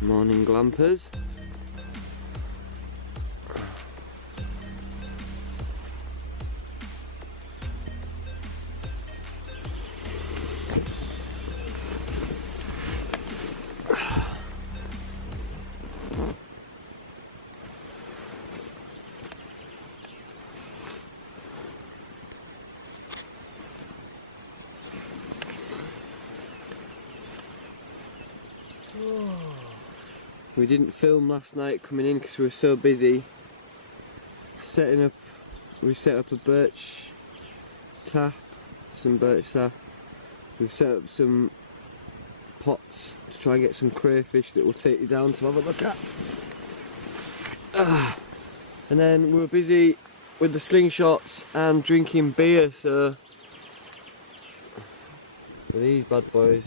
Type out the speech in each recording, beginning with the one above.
Morning glampers. We didn't film last night coming in because we were so busy setting up. We set up a birch tap, some birch tap. We've set up some pots to try and get some crayfish that we'll take you down to have a look at. And then we were busy with the slingshots and drinking beer, so with these bad boys.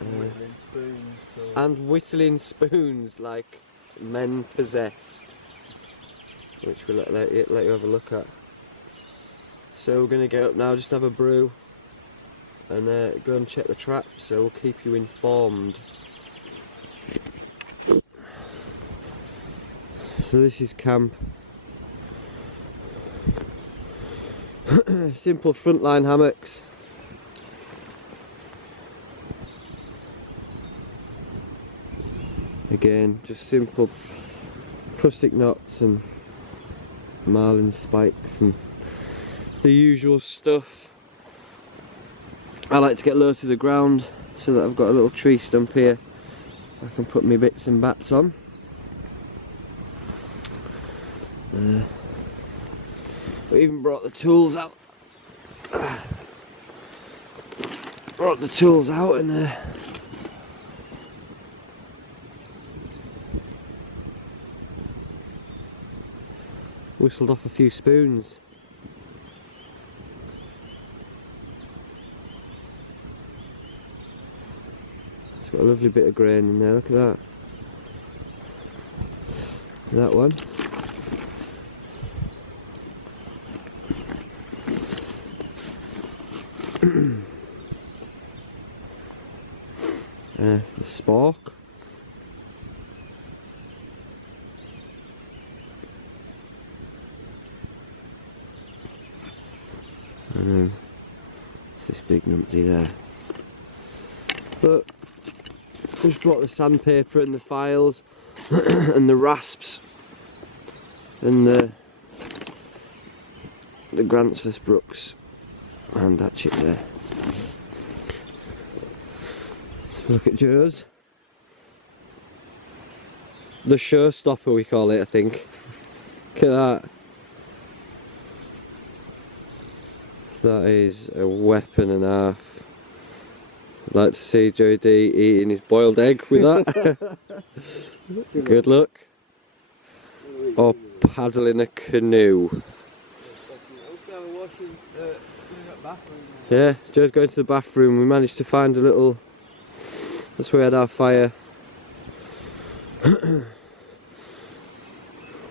Whittling spoons. And whittling spoons like men possessed, which we'll let you have a look at. So we're going to get up now, just have a brew and go and check the traps, so we'll keep you informed. So this is camp. Simple frontline hammocks. Again, just simple prusik knots and marlin spikes and the usual stuff. I like to get low to the ground so that I've got a little tree stump here I can put my bits and bats on. We even brought the tools out. And whistled off a few spoons. It's got a lovely bit of grain in there, look at that. That one. The spork. And then it's this big numpty there. But just brought the sandpaper and the files and the rasps and the Grantsford Brooks and that chip there. Let's have a look at Joe's. The showstopper we call it, I think. Look at that. That is a weapon and a half. I'd like to see Joey D eating his boiled egg with that. Good luck. Or paddling a canoe. Yeah, Joe's going to the bathroom. We managed to find a little... That's where we had our fire. We're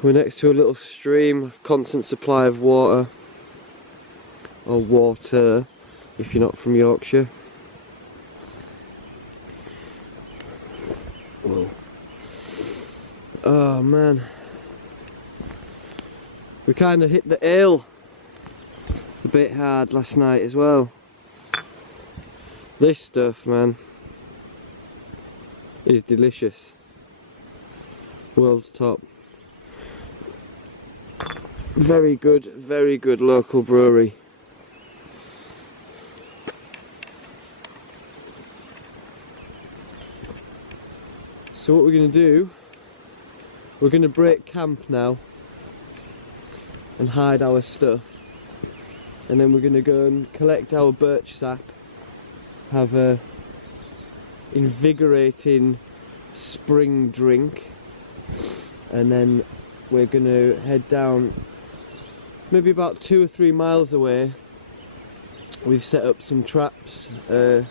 next to a little stream, constant supply of water. Or water, if you're not from Yorkshire. Whoa. Oh man. We kind of hit the ale a bit hard last night as well. This stuff, man, is delicious. World's top. Very good local brewery. So what we're going to do, we're going to break camp now and hide our stuff, and then we're going to go and collect our birch sap, have a invigorating spring drink, and then we're going to head down maybe about 2 or 3 miles away. We've set up some traps to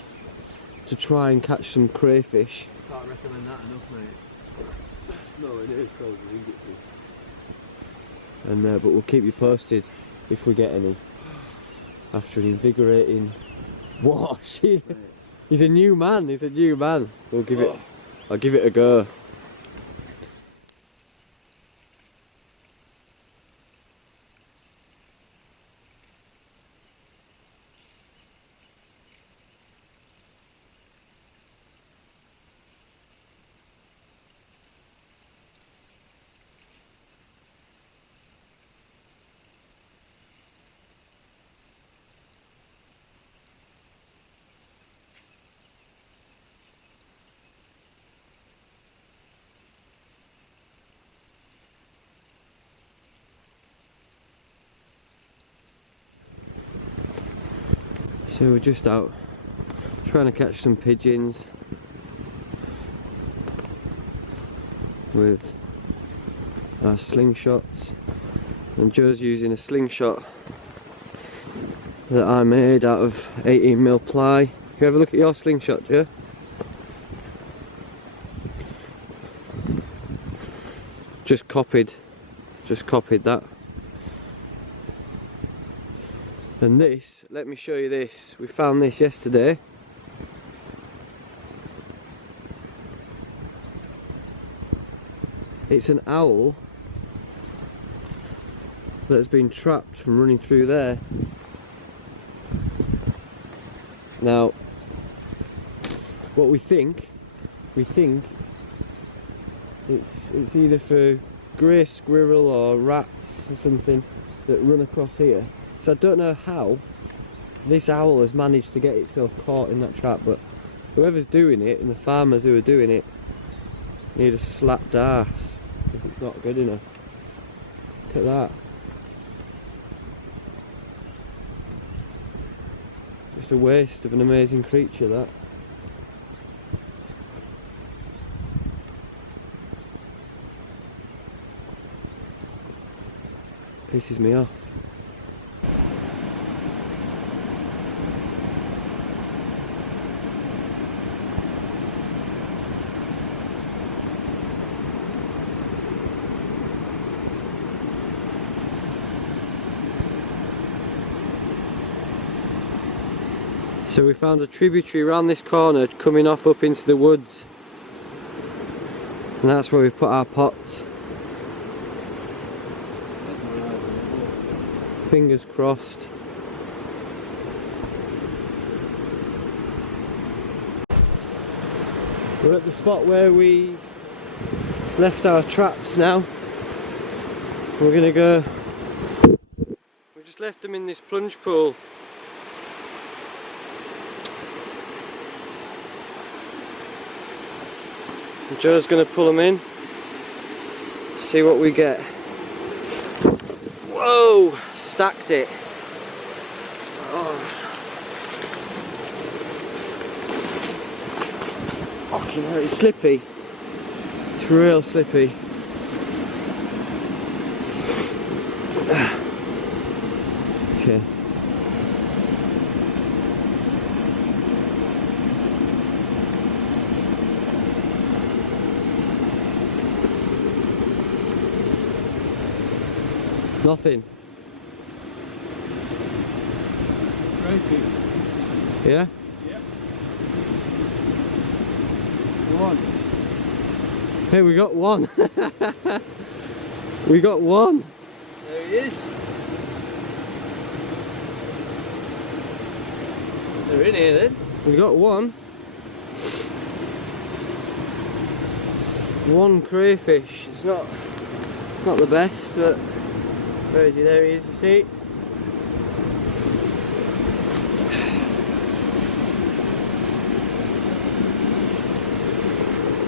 try and catch some crayfish. Can't recommend that enough, mate. No, it is cold. And but we'll keep you posted if we get any after an invigorating wash. He's a new man, he's a new man. We'll give it, I'll give it a go. So we're just out trying to catch some pigeons with our slingshots, and Joe's using a slingshot that I made out of 18mm ply. You have a look at your slingshot, Joe? Just copied that. And this, let me show you this. We found this yesterday. It's an owl that has been trapped from running through there. Now, what we think it's either for grey squirrel or rats or something that run across here. So I don't know how this owl has managed to get itself caught in that trap, but whoever's doing it and the farmers who are doing it need a slapped arse because it's not good enough. Look at that. Just a waste of an amazing creature, that. Pisses me off. So we found a tributary around this corner coming off up into the woods, and that's where we put our pots. Fingers crossed. We're at the spot where we left our traps now. We're gonna go. We just left them in this plunge pool. Joe's going to pull them in, see what we get. Whoa! Stacked it. Oh. Fucking hell, it's slippy. It's real slippy. Okay. Nothing. Crayfish. Yeah? Yep. One. Hey, we got one. We got one. There he is. They're in here then. We got one. One crayfish. It's not the best, but where is he? There he is, you see?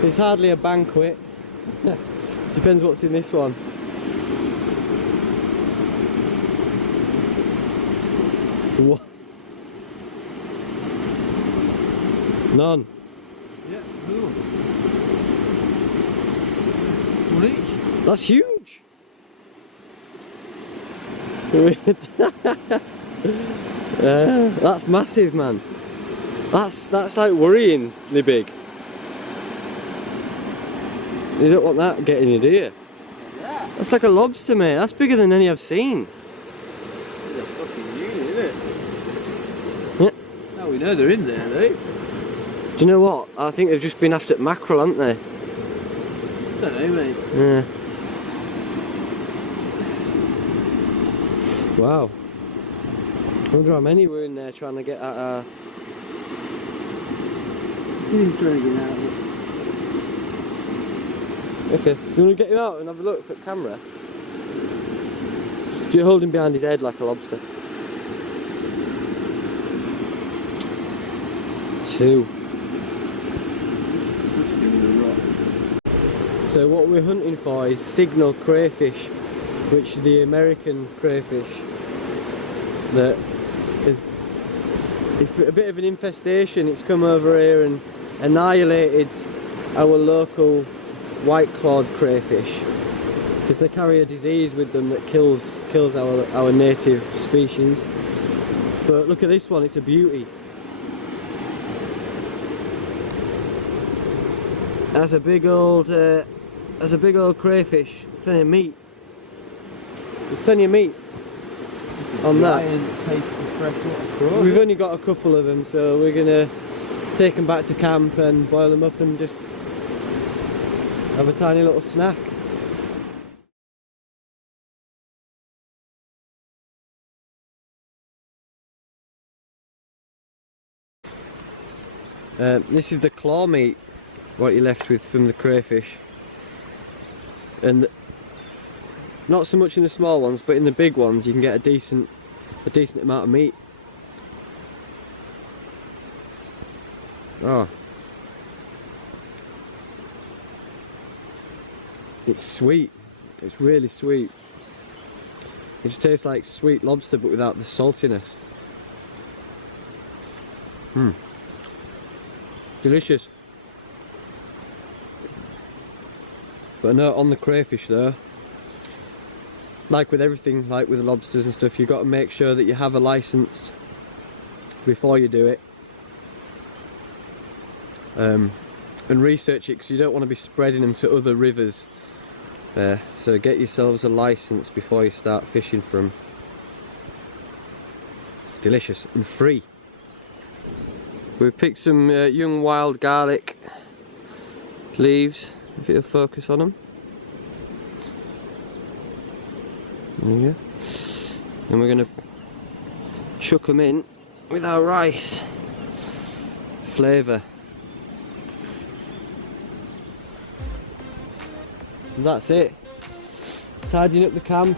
It's hardly a banquet. Depends what's in this one. What? None. Yeah, cool. One each. That's huge. That's massive, man. That's like worryingly big. You don't want that getting you, do you? Yeah. That's like a lobster, mate. That's bigger than any I've seen. It's a fucking unit, isn't it? Yeah. Now we know they're in there, though. Do you know what? I think they've just been after mackerel, haven't they? I don't know, mate. Yeah. Wow. I wonder how many were in there trying to get at our... He's trying to get out of it. Okay. Do you want to get him out and have a look for the camera? You're holding behind his head like a lobster. 2. Just giving a rock. So what we're hunting for is signal crayfish, which is the American crayfish that is a bit of an infestation. It's come over here and annihilated our local white-clawed crayfish because they carry a disease with them that kills our native species. But look at this one, it's a beauty. That's a big old crayfish. Plenty of meat. There's plenty of meat on that. We've only got a couple of them, so we're gonna take them back to camp and boil them up and just have a tiny little snack. This is the claw meat, what you're left with from the crayfish, and not so much in the small ones, but in the big ones you can get a decent amount of meat. Oh, it's sweet. It's really sweet. It just tastes like sweet lobster, but without the saltiness. Delicious. But no, on the crayfish though, like with everything, like with the lobsters and stuff, you've got to make sure that you have a license before you do it. And research it, because you don't want to be spreading them to other rivers. So get yourselves a license before you start fishing for them. Delicious and free. We've picked some young wild garlic leaves, if it'll focus on them. There you go. And we're going to chuck them in with our rice flavour. And that's it. Tidying up the camp.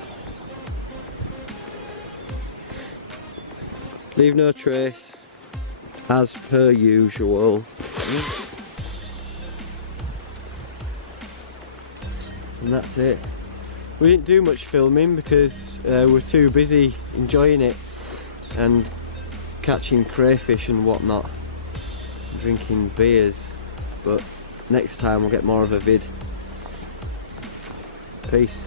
Leave no trace, as per usual. And that's it. We didn't do much filming because we're too busy enjoying it and catching crayfish and whatnot, drinking beers, but next time we'll get more of a vid. Peace.